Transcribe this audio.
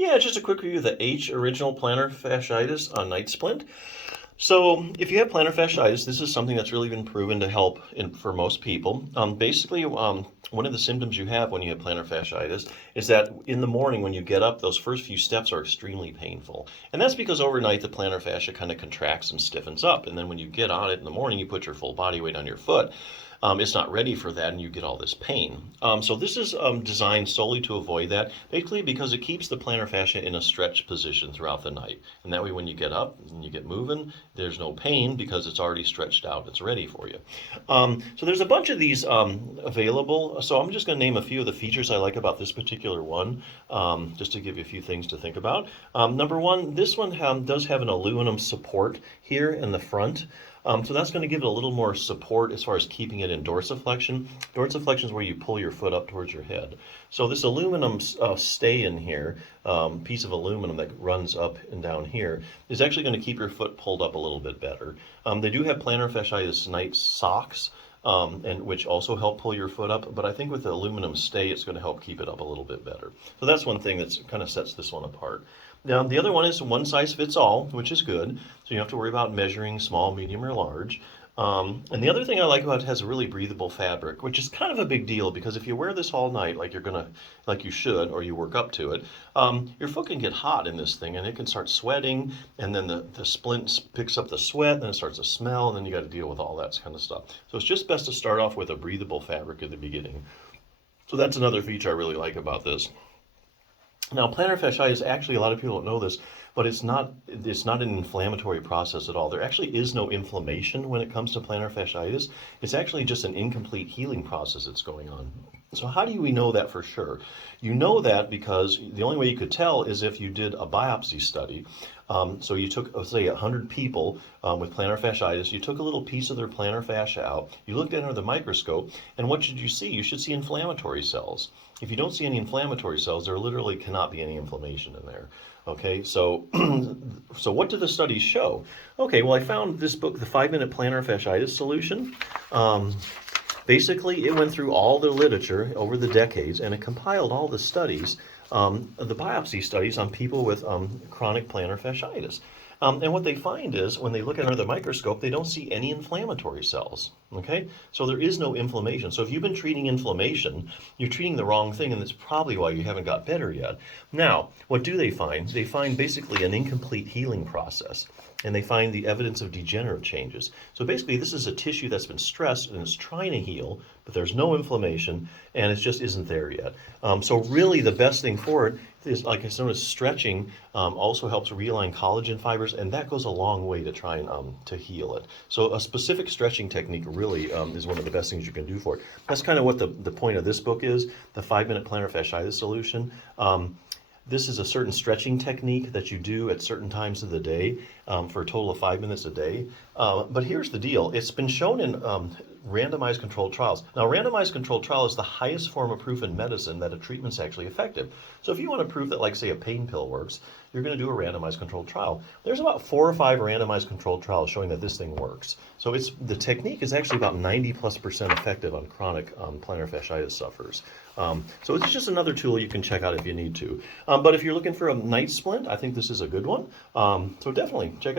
Yeah, just a quick review of the H.Original plantar fasciitis night splint. So, if you have plantar fasciitis, this is something that's really been proven to help for most people. Basically, one of the symptoms you have when you have plantar fasciitis is that in the morning when you get up, those first few steps are extremely painful. And that's because overnight the plantar fascia kind of contracts and stiffens up. And then when you get on it in the morning, you put your full body weight on your foot. It's not ready for that and you get all this pain. So this is designed solely to avoid that, basically because it keeps the plantar fascia in a stretched position throughout the night. And that way when you get up and you get moving, there's no pain because it's already stretched out. It's ready for you. So there's a bunch of these available. So I'm just going to name a few of the features I like about this particular one, just to give you a few things to think about. Number one, this one does have an aluminum support here in the front. So that's going to give it a little more support as far as keeping it in dorsiflexion. Dorsiflexion is where you pull your foot up towards your head. So this aluminum stay in here, piece of aluminum that runs up and down here, is actually going to keep your foot pulled up a little bit better. They do have plantar fasciitis night socks, and which also help pull your foot up, but I think with the aluminum stay, it's going to help keep it up a little bit better. So that's one thing that kind of sets this one apart. Now, the other one is one size fits all, which is good. So you don't have to worry about measuring small, medium, or large. And the other thing I like about it has a really breathable fabric, which is kind of a big deal because if you wear this all night, like you should, or you work up to it, your foot can get hot in this thing and it can start sweating, and then the splint picks up the sweat, then it starts to smell, and then you got to deal with all that kind of stuff. So it's just best to start off with a breathable fabric at the beginning. So that's another feature I really like about this. Now, plantar fasciitis, actually, a lot of people don't know this, but it's not an inflammatory process at all. There actually is no inflammation when it comes to plantar fasciitis. It's actually just an incomplete healing process that's going on. So how do we know that for sure? You know that because the only way you could tell is if you did a biopsy study. So you took, say, 100 people with plantar fasciitis, you took a little piece of their plantar fascia out, you looked under the microscope, and what should you see? You should see inflammatory cells. If you don't see any inflammatory cells, there literally cannot be any inflammation in there. Okay, so so what do the studies show? Okay, well, I found this book, The 5-Minute Plantar Fasciitis Solution. Basically, it went through all the literature over the decades and it compiled all the studies, the biopsy studies on people with chronic plantar fasciitis. And what they find is when they look under the microscope, they don't see any inflammatory cells. Okay, so there is no inflammation. So if you've been treating inflammation, you're treating the wrong thing, and that's probably why you haven't got better yet. Now, what do they find? They find basically an incomplete healing process, and they find the evidence of degenerative changes. So basically, this is a tissue that's been stressed and it's trying to heal, but there's no inflammation, and it just isn't there yet. So really, the best thing for it is, like I said, stretching also helps realign collagen fibers, and that goes a long way to try and to heal it. So a specific stretching technique really is one of the best things you can do for it. That's kind of what the point of this book is, the 5-Minute Plantar Fasciitis Solution. This is a certain stretching technique that you do at certain times of the day for a total of 5 minutes a day. But here's the deal. It's been shown in randomized controlled trials. Now, randomized controlled trial is the highest form of proof in medicine that a treatment's actually effective. So if you want to prove that, like, say, a pain pill works, you're going to do a randomized controlled trial. There's about 4 or 5 randomized controlled trials showing that this thing works. So the technique is actually about 90+% effective on chronic plantar fasciitis sufferers. So it's just another tool you can check out if you need to. But if you're looking for a night splint, I think this is a good one. So definitely check it out.